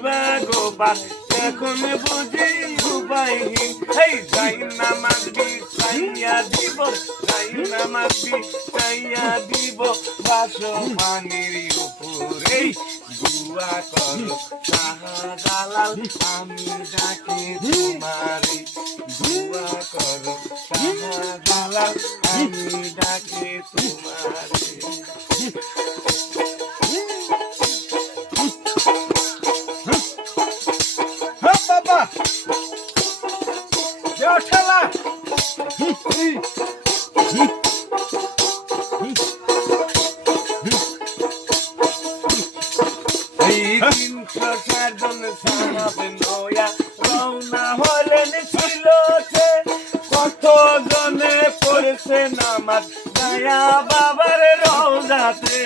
দিবা গোপাল এখন বুঝি উপায়হীন এই যাই নামাজ চাইয়া দিব যাই নামাজ চাইয়া দিব বাস পানির উপরে দুয়া করো শাহজালাল আমি ডাকি তোমারে দুয়া করো শাহজালাল আমি ডাকি তোমারে বাবা ঠেলা এই 300 জন সাহাবে নয়া রওনা হলেন ছিলতে কত জনে পড়েছে নামাজ দয়া বাবার রওজাতে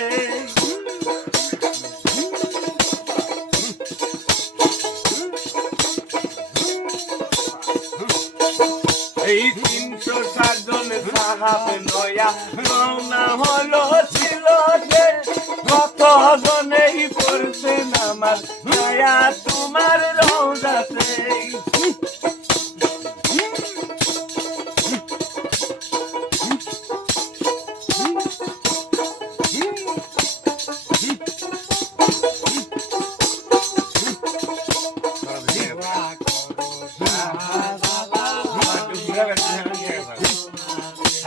এই 360 জন সাহাবে নয়া রওনা হলো ছিলতে কত জনেই পড়ছে নামাজ দয়া তোমার রওজাতে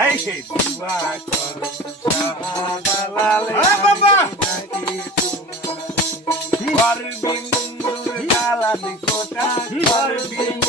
Hey, hey, বাবা Barbindur galani kota, barbindur